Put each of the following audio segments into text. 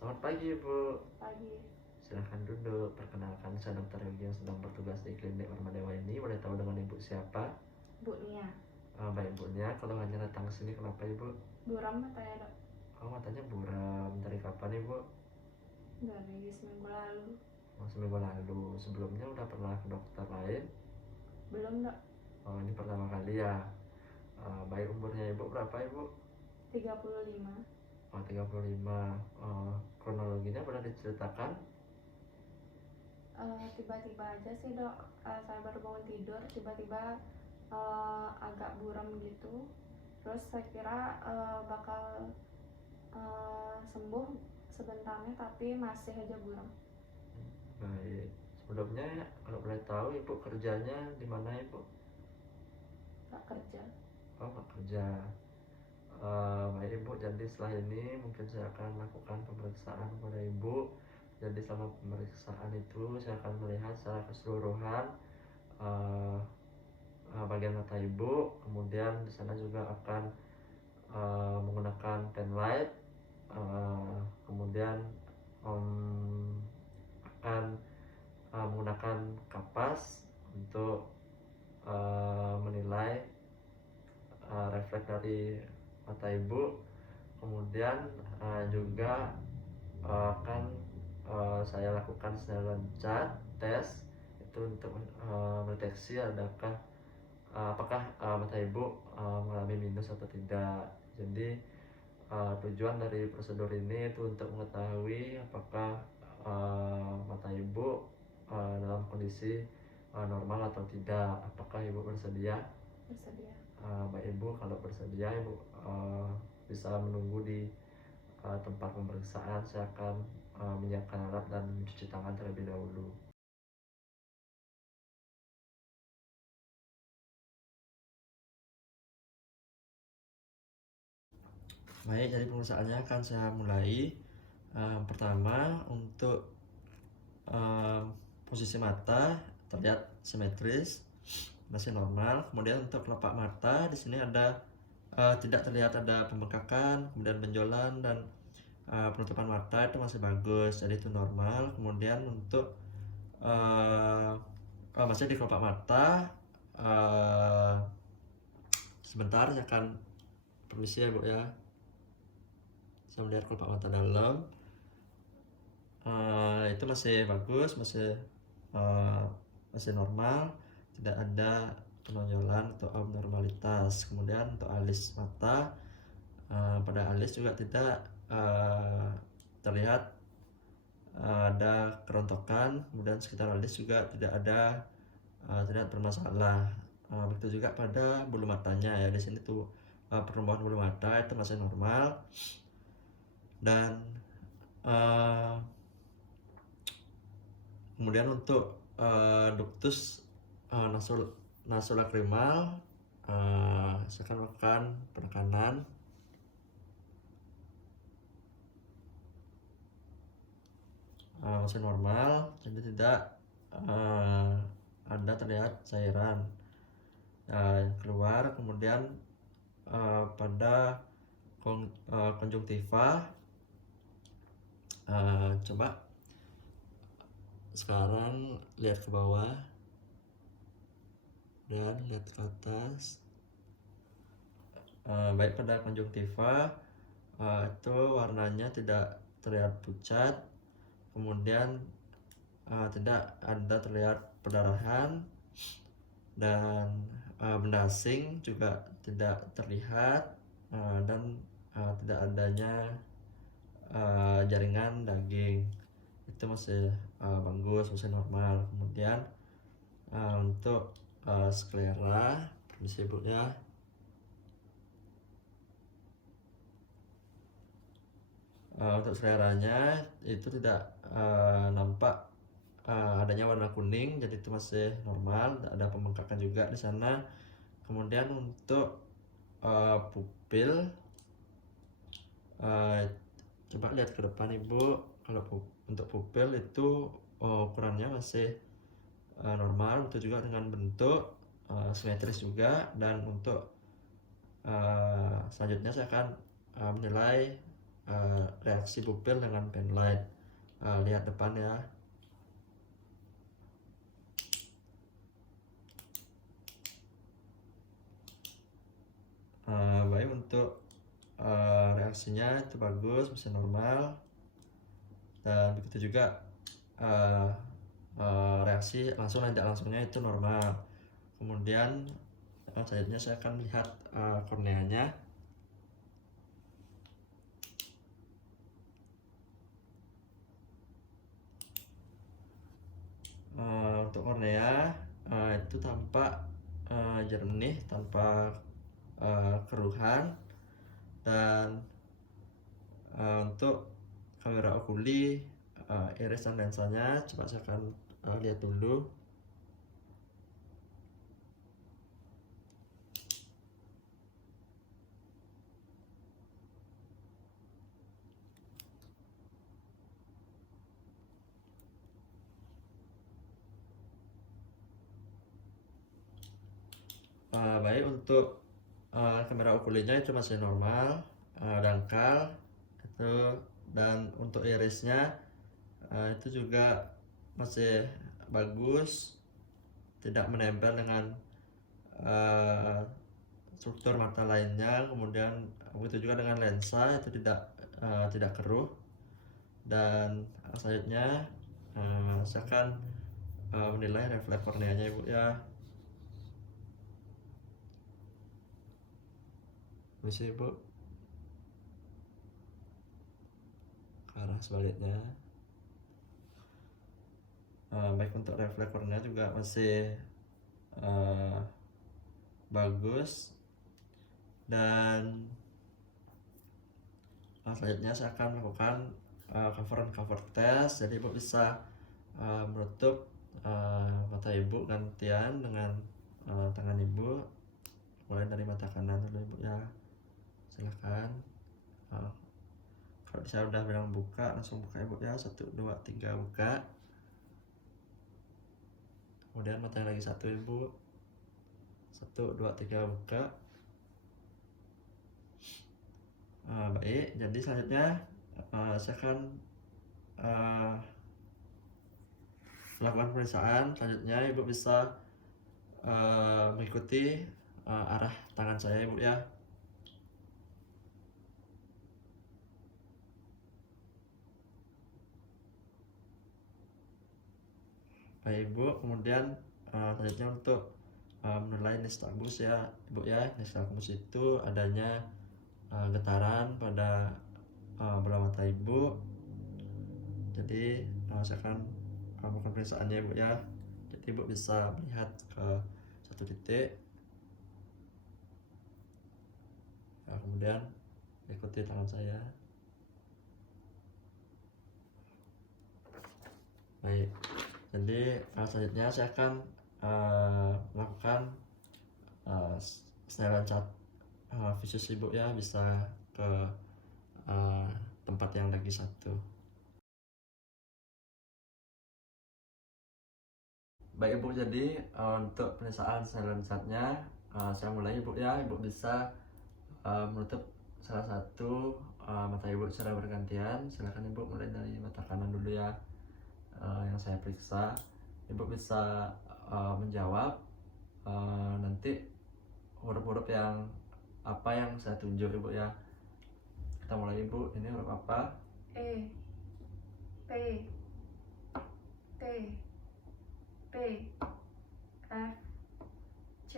Selamat pagi Ibu. Pagi. Silahkan duduk. Perkenalkan, saya Dr. Yogi yang sedang bertugas di klinik Warmadewa ini. Boleh tahu dengan Ibu siapa? Bu Nia. Baik Ibunya, kalau hanya datang ke sini kenapa Ibu? Buram mata ya dok? Matanya buram. Dari kapan Ibu? Dari seminggu lalu. Seminggu lalu. Sebelumnya udah pernah ke dokter lain? Belum dok. Ini pertama kali ya. Baik, umurnya Ibu berapa Ibu? 35. 35. Kronologinya boleh diceritakan? Tiba-tiba aja sih dok, saya baru bangun tidur, tiba-tiba agak buram gitu. Terus saya kira bakal sembuh sebentarnya, tapi masih aja buram. Baik. Sebelumnya kalau boleh tahu Ibu kerjanya di mana Ibu? Gak kerja. Nggak kerja. Baik Ibu, jadi setelah ini mungkin saya akan lakukan pemeriksaan kepada Ibu. Jadi selama pemeriksaan itu saya akan melihat secara keseluruhan bagian mata Ibu. Kemudian di sana juga akan menggunakan pen light. Kemudian akan menggunakan kapas untuk menilai refleks dari mata Ibu. Kemudian juga akan saya lakukan snellen cat test itu untuk mendeteksi apakah mata Ibu mengalami minus atau tidak. Jadi tujuan dari prosedur ini itu untuk mengetahui apakah mata Ibu dalam kondisi normal atau tidak. Apakah Ibu bersedia? Bersedia. Baik Ibu, kalau bersedia Ibu bisa menunggu di tempat pemeriksaan. Saya akan menyiapkan alat dan mencuci tangan terlebih dahulu. Baik, jadi pemeriksaannya akan saya mulai. Pertama, untuk posisi mata terlihat simetris, masih normal. Kemudian untuk kelopak mata di sini ada tidak terlihat ada pembengkakan, kemudian benjolan dan penutupan mata itu masih bagus, jadi itu normal. Kemudian untuk masih di kelopak mata, sebentar saya akan permisi ya Bu ya. Saya melihat kelopak mata dalam, itu masih bagus, masih normal, tidak ada penonjolan atau abnormalitas. Kemudian untuk alis mata, pada alis juga tidak terlihat ada kerontokan. Kemudian sekitar alis juga tidak bermasalah. Begitu juga pada bulu matanya ya, di sini tuh pertumbuhan bulu mata itu masih normal. Dan kemudian untuk ductus nasolakrimal, saya akan melakukan penekanan. Masih normal, jadi tidak ada terlihat cairan yang keluar. Kemudian pada konjungtiva, coba sekarang lihat ke bawah dan lihat ke atas. Baik pada konjungtiva itu warnanya tidak terlihat pucat, kemudian tidak ada terlihat perdarahan, dan benda asing juga tidak terlihat, dan tidak adanya jaringan daging. Itu masih bagus, masih normal. Kemudian untuk sklera, permisi Bu ya. Untuk seleranya itu tidak nampak adanya warna kuning, jadi itu masih normal, ada pembengkakan juga di sana. Kemudian untuk pupil, coba lihat ke depan Ibu. Kalau untuk pupil itu ukurannya masih normal, itu juga dengan bentuk simetris juga. Dan untuk selanjutnya saya akan menilai reaksi pupil dengan penlight. Lihat depan ya. Baik, untuk reaksinya itu bagus, masih normal, dan begitu juga reaksi langsung dan tidak langsungnya itu normal. Kemudian selanjutnya saya akan lihat korneanya. Untuk kornea itu tampak jernih tanpa keruhan, dan untuk kamera okuli, iris dan lensanya coba saya akan lihat dulu. Baik, untuk kamera okulinya itu masih normal, dangkal itu, dan untuk irisnya itu juga masih bagus, tidak menempel dengan struktur mata lainnya. Kemudian begitu juga dengan lensa, itu tidak keruh. Dan selanjutnya saya akan menilai refleks korneanya ibu ya. Misi ibu ke arah sebaliknya. Baik, untuk refleks kornea juga masih bagus, dan selanjutnya saya akan melakukan cover test. Jadi ibu bisa menutup mata ibu gantian dengan tangan ibu, mulai dari mata kanan dulu ibu ya. Silahkan. Kalau saya udah bilang buka, langsung buka ibu ya. 1, 2, 3 buka. Kemudian mata yang lagi satu ibu. 1, 2, 3 buka. Baik, jadi selanjutnya saya akan melakukan pemeriksaan. Selanjutnya ibu bisa mengikuti arah tangan saya ibu ya. Baik ibu, kemudian selanjutnya untuk menilai nystagmus ya ibu ya. Nystagmus itu adanya getaran pada bola mata ibu. Jadi saya akan melakukan pemeriksaannya ibu ya. Jadi ibu bisa melihat ke satu titik, kemudian ikuti tangan saya. Baik, jadi selanjutnya saya akan melakukan setelan cat visus ibu ya, bisa ke tempat yang lagi satu. Baik ibu, jadi untuk pemeriksaan setelan catnya saya mulai ibu ya. Ibu bisa menutup salah satu mata ibu secara bergantian. Silakan ibu mulai dari mata kanan dulu ya, yang saya periksa. Ibu bisa menjawab nanti huruf-huruf yang apa yang saya tunjuk ibu ya. Kita mulai ibu. Ini huruf apa? E, P, T, P, F, C,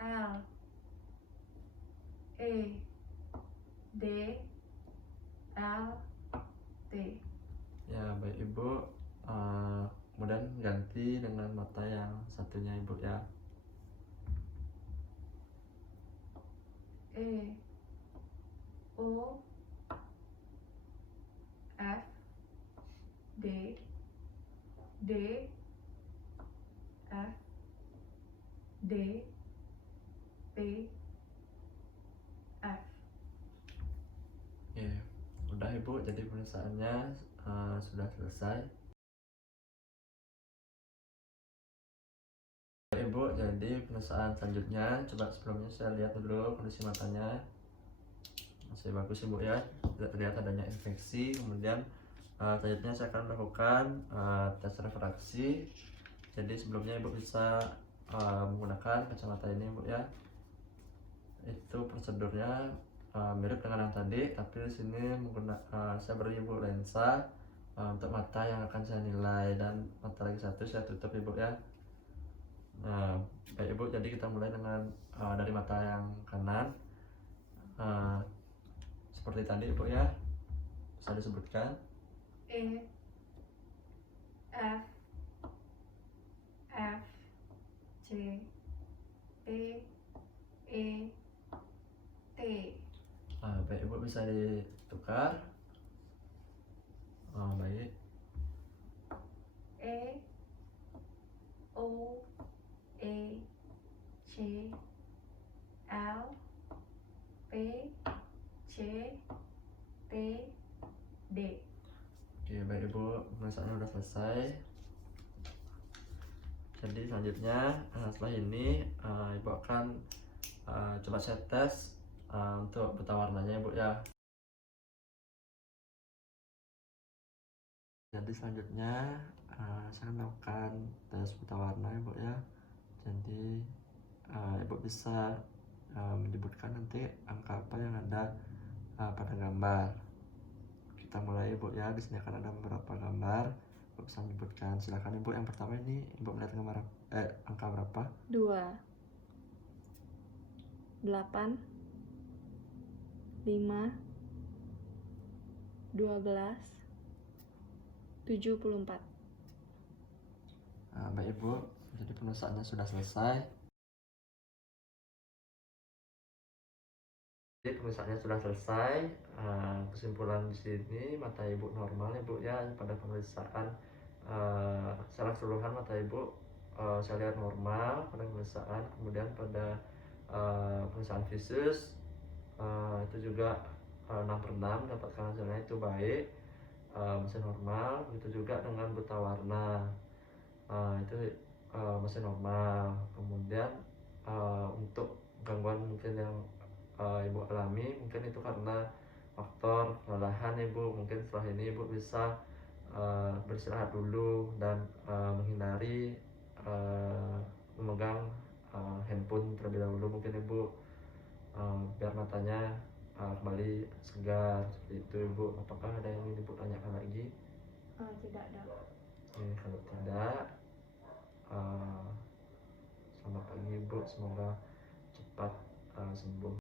L, E, D, L, T. Ya baik ibu, kemudian ganti dengan mata yang satunya ibu ya. E, O, F, D, D, F, D, P, F. Ya, udah ibu, jadi pemeriksaannya sudah selesai. Ibu, jadi pemeriksaan selanjutnya, coba sebelumnya saya lihat dulu kondisi matanya. masih bagus ibu ya, tidak terlihat adanya infeksi. Kemudian selanjutnya saya akan melakukan tes refraksi. Jadi sebelumnya ibu bisa menggunakan kacamata ini ibu ya. Itu prosedurnya mirip dengan yang tadi, tapi di sini saya beri ibu lensa untuk mata yang akan saya nilai, dan mata lagi satu saya tutup ibu ya. Nah, baik ibu, jadi kita mulai dengan dari mata yang kanan. Seperti tadi ibu ya, bisa disebutkan E, F, F, C, P, E, T. Baik ibu, bisa ditukar. Baik. E, O, E, C, L, P, C, T, D. Oke, baik ibu, pemeriksaannya sudah selesai. Jadi selanjutnya setelah ini ibu akan coba saya tes untuk buta warnanya ibu ya. Jadi selanjutnya saya akan melakukan tes buta warna ibu ya. Jadi ibu bisa menyebutkan nanti angka apa yang ada pada gambar. Kita mulai ibu ya. Di sini akan ada beberapa gambar. Ibu bisa menyebutkan. Silakan ibu. Yang pertama ini ibu melihat gambar angka berapa? 2, 8, 5, 12, 74. Baik ibu, jadi pemeriksaannya sudah selesai. Jadi pemeriksaannya sudah selesai. Kesimpulan di sini mata ibu normal ibu ya. Pada pemeriksaan secara keseluruhan mata ibu saya lihat normal pada pemeriksaan. Kemudian pada pemeriksaan visus itu juga 6/6 dapatkan hasilnya itu baik, masih normal. Begitu juga dengan buta warna, itu masih normal. Kemudian untuk gangguan mungkin yang ibu alami, mungkin itu karena faktor kelelahan ibu. Mungkin setelah ini ibu bisa beristirahat dulu dan menghindari memegang handphone terlebih dahulu. Mungkin ibu biar matanya kembali segar seperti itu ibu. Apakah ada yang ingin ibu tanyakan lagi? Tidak ada. Oke, kalau tidak, selamat pagi ibu, semoga cepat sembuh.